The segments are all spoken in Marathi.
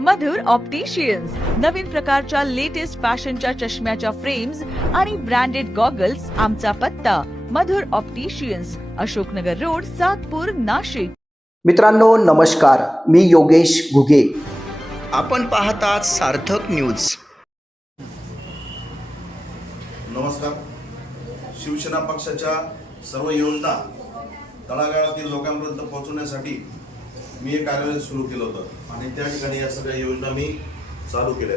मधुर ऑप्टिशियन्स नवीन प्रकारच्या लेटेस्ट फॅशनच्या चष्म्याच्या फ्रेम्स आणि ब्रँडेड गॉगल्स आमचा पत्ता. Madhur opticians Ashoknagar road Satpur Nashik. मित्रांनो नमस्कार. मी योगेश घुगे. आपण पाहतात सार्थक न्यूज नमस्कार. शिवसेना पक्षाच्या सर्व योजना तळागाळातील लोकांपर्यंत पोहोचवण्यासाठी मी एक कार्यालय सुरू केलं होतं. आणि त्या ठिकाणी या सगळ्या योजना मी चालू केल्या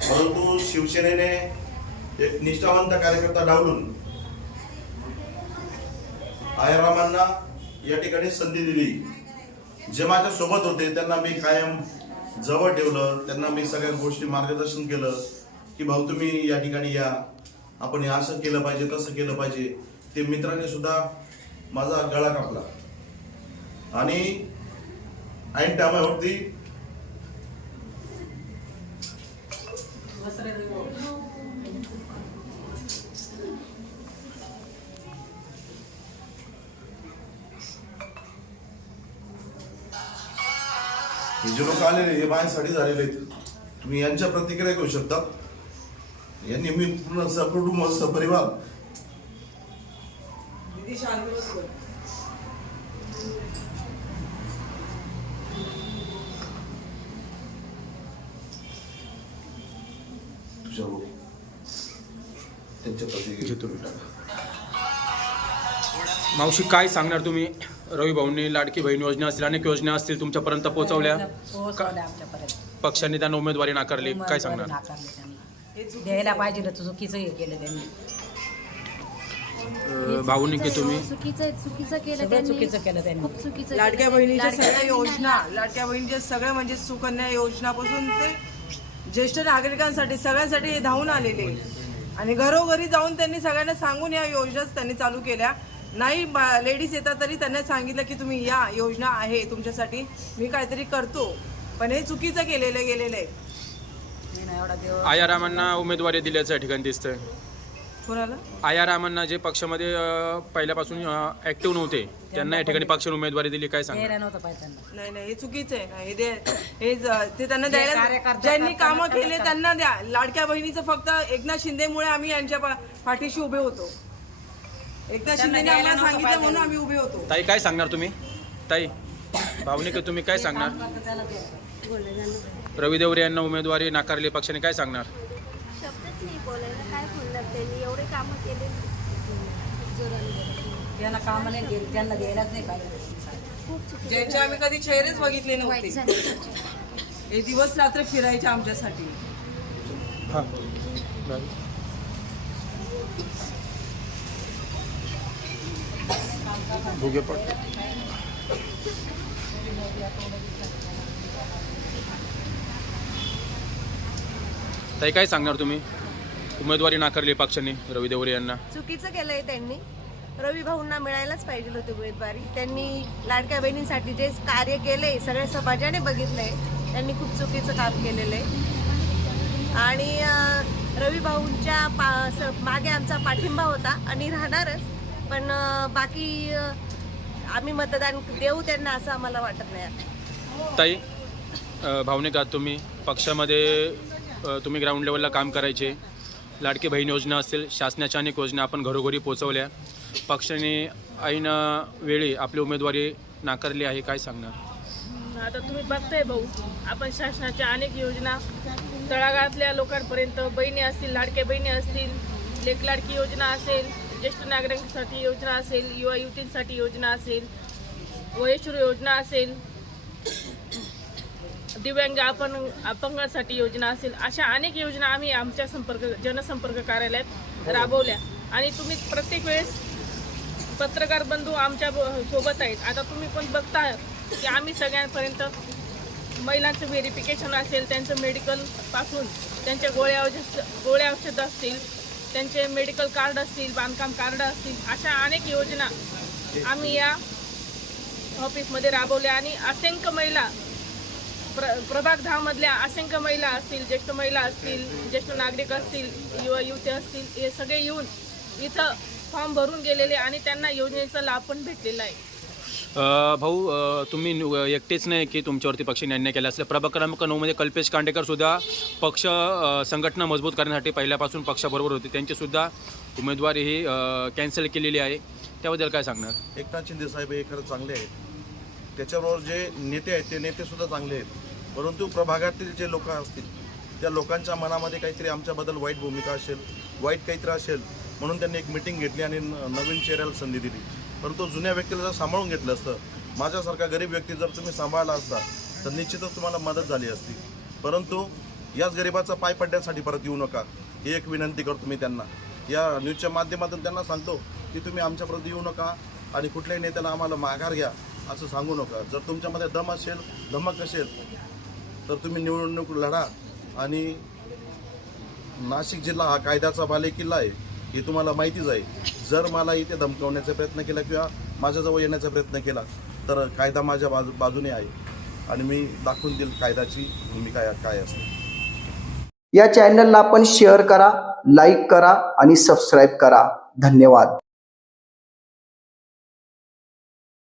परंतु शिवसेनेने एक निष्ठावंत कार्यकर्ता डावलून आयारामांना या ठिकाणी संधी दिली. जे माझ्या सोबत होते त्यांना मी कायम जवळ ठेवलं. त्यांना मी सगळ्या गोष्टी मार्गदर्शन केलं की भाऊ तुम्ही या ठिकाणी या. आपण हे असं केलं पाहिजे तसं केलं पाहिजे. ते मित्राने सुद्धा माझा गळा कापला. आणि ऐन टायमावरती हे जे लोक आलेले हे माझ्यासाठी झालेले आहेत. तुम्ही यांच्या प्रतिक्रिया घेऊ शकता. यांनी मी पूर्ण सकुटुंब सपरिवार परिवार त्यांच्या मावशी काय सांगणार तुम्ही? रवी भाऊंनी लाडकी बहीण योजना असतील अनेक योजना असतील तुमच्यापर्यंत पोहोचवल्या? पोहोचवल्या आमच्यापर्यंत. पक्षाने त्यांना उमेदवारी नाकारली काय सांगणार? नाकारले त्यांना. द्यायला पाहिजे ना चुकीचं हे केलं त्यांनी. अं, भाऊनी की तुम्ही? चुकीचं चुकीचं केलं सगळं त्यांनी. चुकीचं केलं त्यांनी. खूप चुकीचं लाडक्या केलं. बहिणीच्या लाडक्या सगळ्या योजना लाडक्या बहिणीच्या सगळ्या म्हणजे सुकन्या योजनापासून ते ज्येष्ठ नागरिकांसाठी सगळ्यांसाठी हे धावून आलेले आणि घरोघरी जाऊन त्यांनी सगळ्यांना सांगून या योजनाच त्यांनी चालू केल्या. नाही लेडीज येतात तरी त्यांना सांगितलं की तुम्ही या योजना आहे तुमच्यासाठी मी काहीतरी करतो. पण हे चुकीचं केलेलं गेलेलं आहे. आयारामांना उमेदवारी दिल्याचं ठिकाणी दिसतंय. कोणाला? आयारामांना जे पक्षामध्ये अं, पहिल्यापासून ऍक्टिव्ह नव्हते त्यांना या ठिकाणी पक्षाने उमेदवारी दिली काय सांगणार? द्यायला नव्हतं पाहिजे त्यांना. नाही नाही हे चुकीचं आहे ना. हे दे हे ज- ते त्यांना द्यायला कार्यकर्ता ज्यांनी कामं केले. त्यांना द्या. लाडक्या बहिणीचं फक्त एकनाथ शिंदेमुळे आम्ही यांच्या पा- पाठीशी उभे होतो. एकनाथ शिंदेने द्यायला आम्हाला सांगितलं. म्हणून आम्ही उभे होतो. ताई काय सांगणार तुम्ही? ताई भाऊनी की तुम्ही काय सांगणार? त्याला द्यायचं. रवी देवरे यांना उमेदवारी नाकारली पक्षाने काय सांगणार? शब्दच नाही बोलायला काय बोलणार त्यांनी एवढे कामं केले ज्यांना कामं नाही त्यांना द्यायलाच नाही पाहिजे. ज्यांचे आम्ही कधी चेहरेच बघितले नव्हते. हे दिवस रात्र फिरायचे आमच्यासाठी. भुगे ताई काय सांगणार तुम्ही? उमेदवारी नाकारली पक्षाने रवी देवरे यांना. चुकीचं केलंय त्यांनी. रवी भाऊंना मिळायलाच पाहिजे होती उमेदवारी. त्यांनी लाडक्या बहिणींसाठी जे कार्य केले सगळ्या समाजाने बघितलंय त्यांनी खूप चुकीचं काम केलेलं आहे आणि रवी भाऊंच्या पा स- मागे आमचा पाठिंबा होता आणि राहणारच. पण बाकी आम्ही मतदान देऊ त्यांना असं आम्हाला वाटत नाही ताई भावनिक भावनिका तुम्ही. पक्षामध्ये तुम्ही ग्राउंड लेवलला काम करायचे. लाडकी बहीण योजना असेल शासनाच्या अनेक योजना आपण घरोघरी पोचवल्या. पक्षाने ऐन वेळी आपली उमेदवारी नाकारली आहे काय सांगणार? आता तुम्ही बघताय भाऊ आपण शासनाच्या अनेक योजना तळागाळातल्या लोकांपर्यंत बहिणी असतील लाडक्या बहिणी असतील लेख लाडकी योजना असेल ज्येष्ठ नागरिकांसाठी योजना असेल युवा युवतींसाठी योजना असेल वयेश्वर योजना असेल दिव्यांग आपण अपंगासाठी योजना असेल अशा अनेक योजना आम्ही आमच्या संपर्क जनसंपर्क कार्यालयात राबवल्या. आणि तुम्ही प्रत्येक वेळेस पत्रकार बंधू आमच्या ब- सोबत आहेत. आता तुम्ही पण बघता की आम्ही सगळ्यांपर्यंत महिलांचं व्हेरिफिकेशन असेल त्यांचं मेडिकलपासून त्यांच्या गोळ्या औषध गोळ्या औषध असतील त्यांचे मेडिकल कार्ड असतील बांधकाम कार्ड असतील अशा अनेक योजना आम्ही या ऑफिसमध्ये राबवल्या. आणि असंख्य महिला प्र प्रभाग दहामधल्या असंख्य महिला असतील ज्येष्ठ महिला असतील ज्येष्ठ नागरिक असतील युवा युवती असतील हे सगळे येऊन इथं फॉर्म भरून गेलेले आणि त्यांना योजनेचा लाभ पण भेटलेला आहे. भाऊ तुम्ही एकटेच नाही की तुमच्यावरती पक्षाने अन्याय केला असलं? प्रभाग क्रमांक नऊमध्ये कल्पेश कांडेकर सुद्धा पक्ष संघटना मजबूत करण्यासाठी पहिल्यापासून पक्षाबरोबर होते. त्यांचीसुद्धा उमेदवारी ही कॅन्सल केलेली आहे. त्याबद्दल काय सांगणार? एकनाथ शिंदे साहेब हे खरंच चांगले आहेत. त्याच्याबरोबर जे नेते आहेत ते नेतेसुद्धा चांगले आहेत. परंतु प्रभागातील जे लोक असतील त्या लोकांच्या मनामध्ये काहीतरी आमच्याबद्दल वाईट भूमिका असेल वाईट काहीतरी असेल म्हणून त्यांनी एक मिटिंग घेतली आणि न- नवीन चेहऱ्याला संधी दिली. परंतु जुन्या व्यक्तीला जर सांभाळून घेतलं असतं माझ्यासारखा गरीब व्यक्ती जर तुम्ही सांभाळला असता तर निश्चितच तुम्हाला मदत झाली असती. परंतु याच गरिबाचा पाय पडण्यासाठी परत येऊ नका. ही एक विनंती करतो मी त्यांना. या न्यूजच्या माध्यमातून त्यांना सांगतो की तुम्ही आमच्याप्रती येऊ नका आणि कुठल्याही नेत्याला आम्हाला माघार घ्या. असं सांगू नका. जर तुमच्यामध्ये दम असेल धमक असेल तर तुम्ही निवडणूक लढा आणि नाशिक जिल्हा हा कायद्याचा बालेकिल्ला आहे हे तुम्हाला माहितीच आहे. जर मला इथे धमकवण्याचा प्रयत्न केला किंवा माझ्याजवळ येण्याचा प्रयत्न केला तर कायदा माझ्या बाजू बाजूने आहे आणि मी दाखवून देईल कायद्याची भूमिका काय असते. या चॅनलला आपण शेअर करा लाईक करा आणि सबस्क्राईब करा. धन्यवाद.